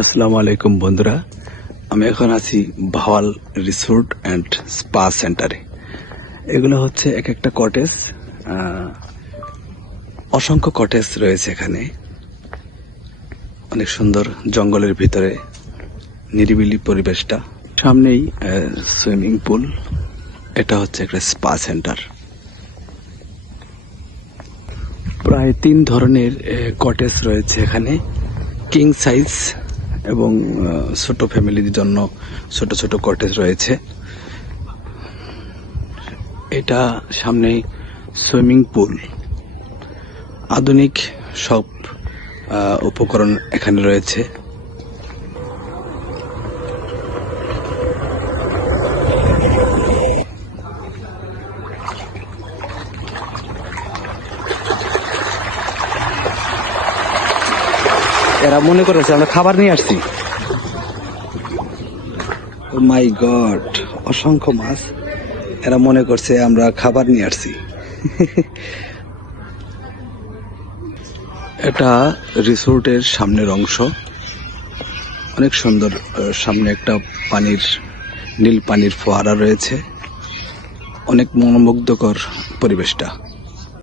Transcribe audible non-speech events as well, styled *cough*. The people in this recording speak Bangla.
আসসালামু আলাইকুম বন্ধুরা। আমি এখন আছি ভাওয়াল রিসোর্ট অ্যান্ড স্পা সেন্টারে। এগুলো হচ্ছে এক একটা কটেজ অসংখ্য কটেজ রয়েছে এখানে। অনেক সুন্দর জঙ্গলের ভিতরে, নিরিবিলি পরিবেশটা। সামনেই সুইমিং পুল। এটা হচ্ছে একটা স্পা সেন্টার। প্রায় তিন ধরনের কটেজ রয়েছে এখানে। কিং সাইজ এবং ছোট ফ্যামিলির জন্য ছোট ছোট কটেজ রয়েছে। এটা সামনে সুইমিং পুল। আধুনিক সব উপকরণ এখানে রয়েছে। এরা মনে করেছে আমরা খাবার নিয়ে আসছি। মাই গড অসংখ্য মাছ। এরা মনে করছে আমরা খাবার নিয়ে আসছি। *laughs* এটা রিসোর্টের সামনের অংশ। অনেক সুন্দর সামনে একটা পানির নীল পানির ফোয়ারা রয়েছে। অনেক মনোমুগ্ধকর পরিবেশটা।